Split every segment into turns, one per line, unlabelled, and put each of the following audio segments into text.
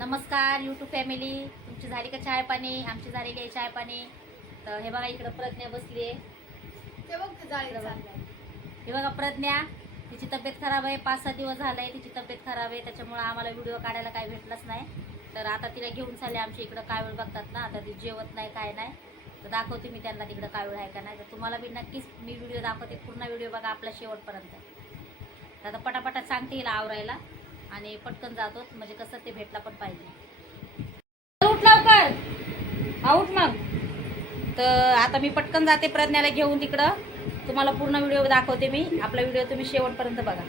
नमस्कार YouTube family तुमची झाली का चाय पाणी आमची झालेली आहे चाय पाणी तर हे बघा इकडं प्रज्ञा बसली आहे. हे बघा प्रज्ञा. तिची तब्येत खराब आहे. पाच सहा दिवस झालाय तिची तब्येत खराब आहे. त्याच्यामुळे आम्हाला व्हिडिओ काढायला काही भेटलाच नाही. तर आता तिला घेऊन चालले आमच्या इकडं कावीळ बघतात ना. आता ती जेवत नाही काय नाही. तर दाखवते मी त्यांना तिकडं कावीळ आहे का नाही. तर तुम्हाला बी नक्कीच मी व्हिडिओ दाखवते. पूर्ण व्हिडिओ बघा आपला शेवटपर्यंत. आता पटापटा सांगते हिला आवरायला. आणि पटकन जातो. म्हणजे कसं ते भेटला पण पाहिजे. उठ लवकर. आऊट मग. तर आता मी पटकन जाते प्रज्ञाला घेऊन तिकडं. तुम्हाला पूर्ण व्हिडिओ दाखवते मी. आपला व्हिडिओ तुम्ही शेवटपर्यंत बघा.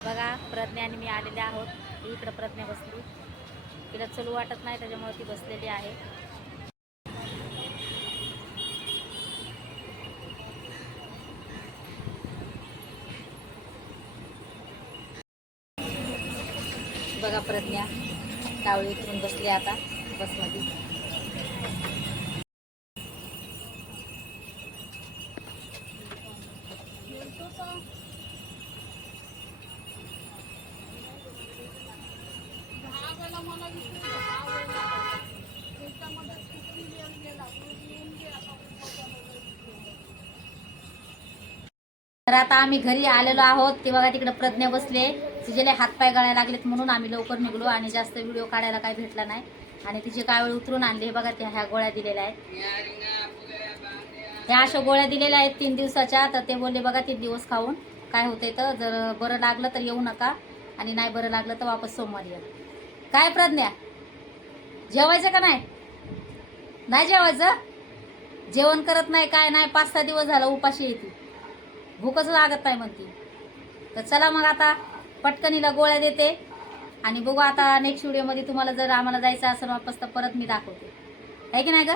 बघा प्रज्ञा आणि मी आलेले आहोत. इकडं प्रज्ञा बसली. तिला चलू वाटत नाही त्याच्यामुळे ती बसलेली आहे. बघा प्रज्ञा. कावळी उतरून बसली आता बसमध्ये. तर आता आम्ही घरी आलेलो आहोत. ते बघा तिकडे प्रज्ञा बसले तिचे हातपाय गळायला लागलेत म्हणून आम्ही लवकर निघलो आणि जास्त व्हिडिओ काढायला काही भेटला नाही. आणि तिचे कावळे उतरून आणले हे बघा त्या ह्या गोळ्या दिलेल्या आहेत. ह्या अशा गोळ्या दिलेल्या आहेत तीन दिवसाच्या. तर ते बोलले बघा तीन दिवस खाऊन काय होतंय तर जर बरं लागलं तर येऊ नका. आणि नाही बरं लागलं तर वापस सोमवारी या. काय प्रज्ञा? जेवायचं का नाही? नाही जेवायचं. जेवण करत नाही काय नाही. पाच सहा दिवस झालं उपाशी येते भूकच लागत नाही म्हणती. तर चला मग आता पटकनीला गोळ्या देते. आणि बघू आता नेक्स्ट व्हिडिओमध्ये तुम्हाला जर आम्हाला जायचं असेल वापस तर परत मी दाखवते. आहे की नाही गं?